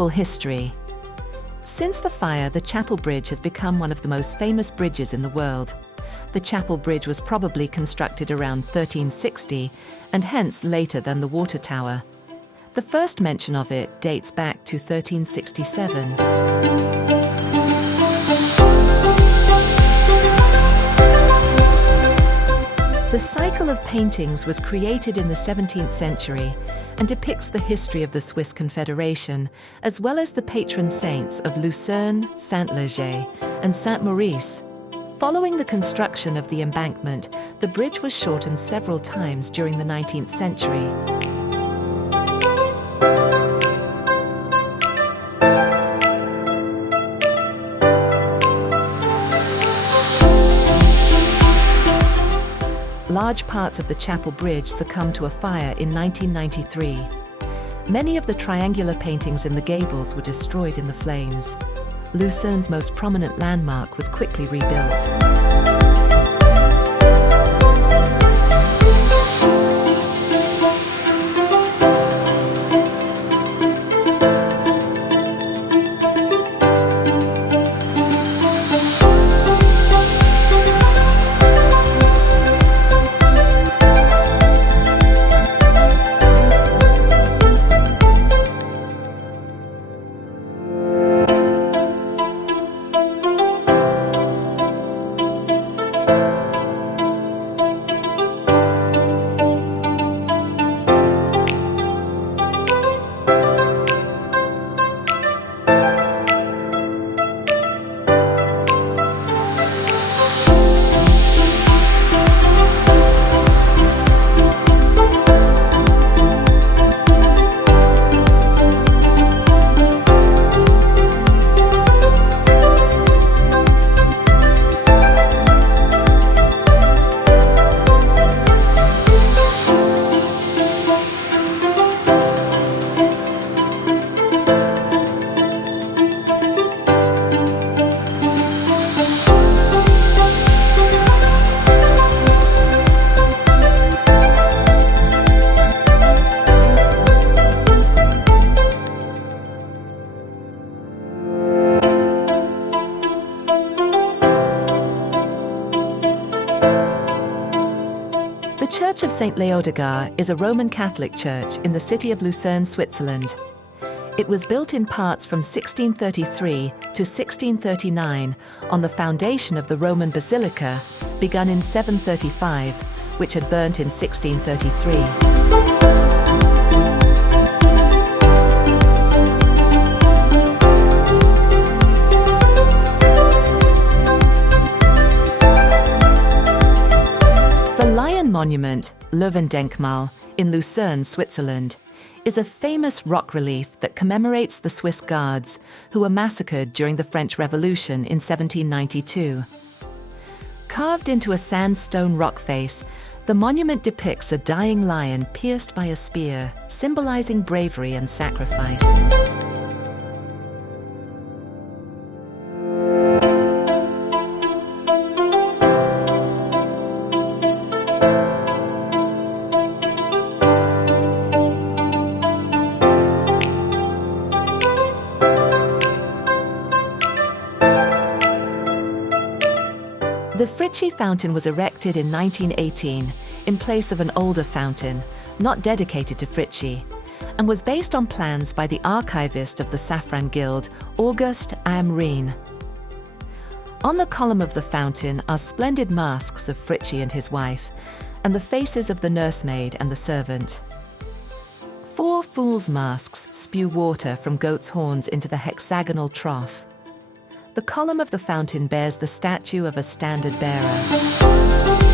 Wonderful history. Since the fire, the Chapel Bridge has become one of the most famous bridges in the world. The Chapel Bridge was probably constructed around 1360 and hence later than the water tower. The first mention of it dates back to 1367. The cycle of paintings was created in the 17th century and depicts the history of the Swiss Confederation, as well as the patron saints of Lucerne, Saint-Léger, and Saint-Maurice. Following the construction of the embankment, the bridge was shortened several times during the 19th century. Large parts of the Chapel Bridge succumbed to a fire in 1993. Many of the triangular paintings in the gables were destroyed in the flames. Lucerne's most prominent landmark was quickly rebuilt. The Church of St. Leodegar is a Roman Catholic church in the city of Lucerne, Switzerland. It was built in parts from 1633 to 1639 on the foundation of the Roman Basilica, begun in 735, which had burnt in 1633. Monument, Löwendenkmal, in Lucerne, Switzerland, is a famous rock relief that commemorates the Swiss Guards who were massacred during the French Revolution in 1792. Carved into a sandstone rock face, the monument depicts a dying lion pierced by a spear, symbolizing bravery and sacrifice. The Fritschi fountain was erected in 1918 in place of an older fountain, not dedicated to Fritschi, and was based on plans by the archivist of the Saffron Guild, August Amreen. On the column of the fountain are splendid masks of Fritschi and his wife, and the faces of the nursemaid and the servant. 4 fool's masks spew water from goats' horns into the hexagonal trough. The column of the fountain bears the statue of a standard bearer.